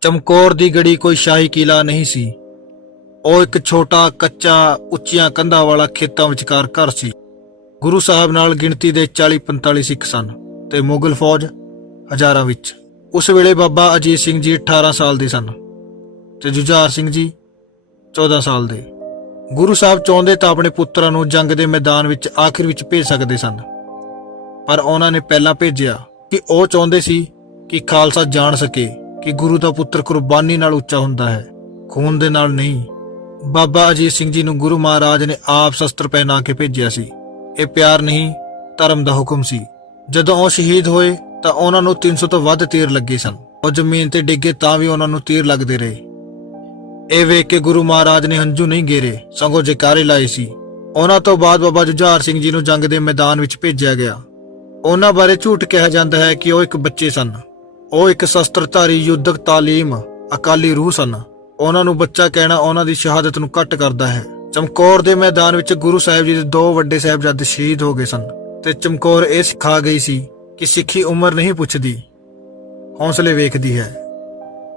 ਚਮਕੌਰ ਦੀ ਗੜੀ ਕੋਈ ਸ਼ਾਹੀ ਕਿਲਾ ਨਹੀਂ ਸੀ। ਉਹ ਇੱਕ ਛੋਟਾ, ਕੱਚਾ, ਉੱਚੀਆਂ ਕੰਧਾਂ ਵਾਲਾ ਖੇਤਾਂ ਵਿਚਕਾਰ ਘਰ ਸੀ। ਗੁਰੂ ਸਾਹਿਬ ਨਾਲ ਗਿਣਤੀ ਦੇ 40-45 ਸਿੱਖ ਸਨ ਤੇ ਮੁਗਲ ਫੌਜ ਹਜ਼ਾਰਾਂ ਵਿੱਚ। ਉਸ ਵੇਲੇ ਬਾਬਾ ਅਜੀਤ ਸਿੰਘ ਜੀ 18 ਸਾਲ ਦੇ ਸਨ ਤੇ ਜੁਝਾਰ ਸਿੰਘ ਜੀ 14 ਸਾਲ ਦੇ। ਗੁਰੂ ਸਾਹਿਬ ਚਾਹੁੰਦੇ ਤਾਂ ਆਪਣੇ ਪੁੱਤਰਾਂ ਨੂੰ ਜੰਗ ਦੇ ਮੈਦਾਨ ਵਿੱਚ ਆਖਿਰ ਵਿੱਚ ਭੇਜ ਸਕਦੇ ਸਨ। ਪਰ ਉਹਨਾਂ ਨੇ ਪਹਿਲਾਂ ਭੇਜਿਆ ਕਿ ਉਹ ਚਾਹੁੰਦੇ ਸੀ ਕਿ ਖਾਲਸਾ ਜਾਣ ਸਕੇ। ਕਿ ਗੁਰੂ ਦਾ ਪੁੱਤਰ ਕੁਰਬਾਨੀ ਨਾਲ ਉੱਚਾ ਹੁੰਦਾ ਹੈ, ਖੂਨ ਦੇ ਨਾਲ ਨਹੀਂ। ਬਾਬਾ ਅਜੀਤ ਸਿੰਘ ਜੀ ਨੂੰ ਗੁਰੂ ਮਹਾਰਾਜ ਨੇ ਆਪ ਸ਼ਸਤਰ ਪਹਿਨਾ ਕੇ ਭੇਜਿਆ ਸੀ। ਇਹ ਪਿਆਰ ਨਹੀਂ, ਧਰਮ ਦਾ ਹੁਕਮ ਸੀ। ਜਦੋਂ ਉਹ ਸ਼ਹੀਦ ਹੋਏ, ਤਾਂ ਉਹਨਾਂ ਨੂੰ 300 ਤੋਂ ਵੱਧ ਤੀਰ ਲੱਗੇ ਸਨ। ਉਹ ਜ਼ਮੀਨ ਤੇ ਡਿੱਗੇ ਤਾਂ ਵੀ ਉਹਨਾਂ ਨੂੰ ਤੀਰ ਲੱਗਦੇ ਰਹੇ। ਇਹ ਵੇਖ ਕੇ ਗੁਰੂ ਮਹਾਰਾਜ ਨੇ ਹੰਝੂ ਨਹੀਂ ਗੇਰੇ, ਸਗੋਂ ਜੈਕਾਰੇ ਲਾਏ ਸੀ। ਉਹਨਾਂ ਤੋਂ ਬਾਅਦ ਬਾਬਾ ਜੁਝਾਰ ਸਿੰਘ ਜੀ ਨੂੰ ਜੰਗ ਦੇ ਮੈਦਾਨ ਵਿੱਚ ਭੇਜਿਆ ਗਿਆ। ਉਹਨਾਂ ਬਾਰੇ ਝੂਠ ਕਿਹਾ ਜਾਂਦਾ ਹੈ ਕਿ ਉਹ ਇੱਕ ਬੱਚੇ ਸਨ। ਉਹ ਇੱਕ ਸ਼ਸਤਰਧਾਰੀ, ਯੁੱਧਕ, ਤਾਲੀਮ, ਅਕਾਲੀ ਰੂਹ ਸਨ। ਉਹਨਾਂ ਨੂੰ ਬੱਚਾ ਕਹਿਣਾ ਉਹਨਾਂ ਦੀ ਸ਼ਹਾਦਤ ਨੂੰ ਘੱਟ ਕਰਦਾ ਹੈ। ਚਮਕੌਰ ਦੇ ਮੈਦਾਨ ਵਿੱਚ ਗੁਰੂ ਸਾਹਿਬ ਜੀ ਦੇ ਦੋ ਵੱਡੇ ਸਾਹਿਬਜ਼ਾਦੇ ਸ਼ਹੀਦ ਹੋ ਗਏ ਸਨ ਤੇ ਚਮਕੌਰ ਇਹ ਸਿਖਾ ਗਈ ਸੀ ਕਿ ਸਿੱਖੀ ਉਮਰ ਨਹੀਂ ਪੁੱਛਦੀ, ਹੌਸਲੇ ਵੇਖਦੀ ਹੈ।